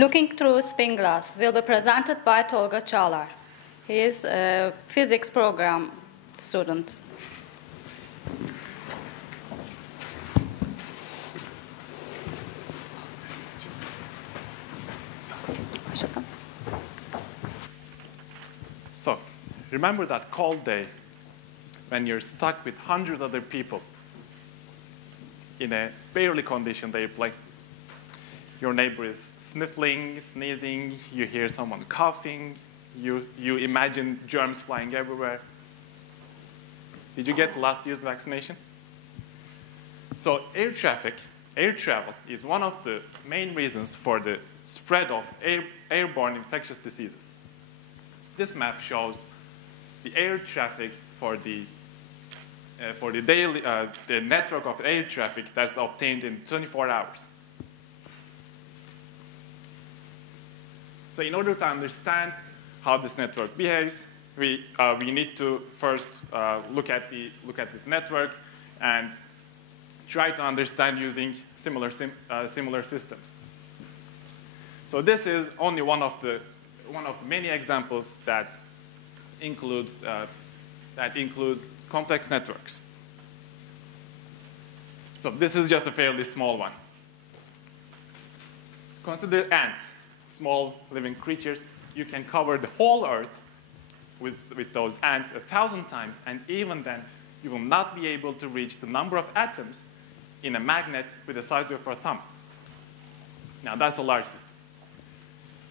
Looking through spin glass will be presented by Tolga Çağlar. He is a physics program student. So, remember that cold day when you're stuck with 100 other people in a barely conditioned airplane? Your neighbor is sniffling, sneezing, you hear someone coughing, you imagine germs flying everywhere. Did you get last year's vaccination? So air travel is one of the main reasons for the spread of airborne infectious diseases. This map shows the air traffic for the network of air traffic that's obtained in 24 hours. So in order to understand how this network behaves, we need to first look at this network and try to understand using similar systems. So this is only one of the many examples that include complex networks. So this is just a fairly small one. Consider ants, small living creatures. You can cover the whole Earth with those ants 1,000 times, and even then, you will not be able to reach the number of atoms in a magnet with the size of your thumb. Now, that's a large system.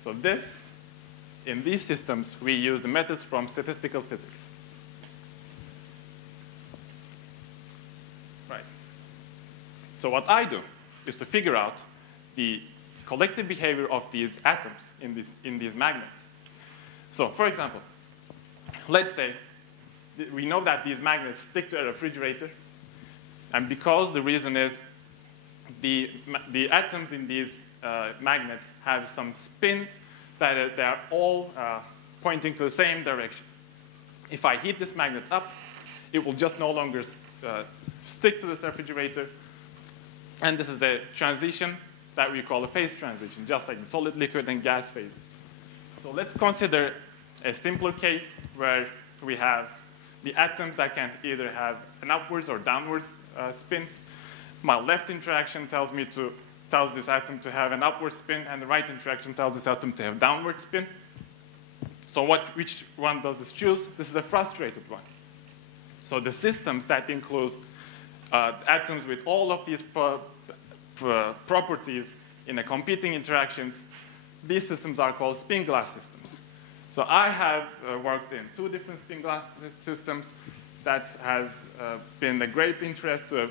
So in these systems, we use the methods from statistical physics. Right. So what I do is to figure out the collective behavior of these atoms in these magnets. So, for example, let's say we know that these magnets stick to a refrigerator, and because the reason is the atoms in these magnets have some spins that they are all pointing to the same direction. If I heat this magnet up, it will just no longer stick to this refrigerator, and this is a transition that we call a phase transition, just like the solid, liquid, and gas phase. So let's consider a simpler case where we have the atoms that can either have an upwards or downwards spins. My left interaction tells this atom to have an upward spin, and the right interaction tells this atom to have a downward spin. So which one does this choose? This is a frustrated one. So the systems that include atoms with all of these properties in a competing interactions, these systems are called spin glass systems. So I have worked in 2 different spin glass systems that has been a great interest to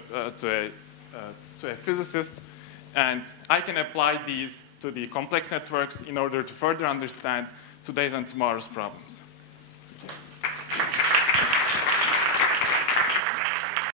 a physicist, and I can apply these to the complex networks in order to further understand today's and tomorrow's problems.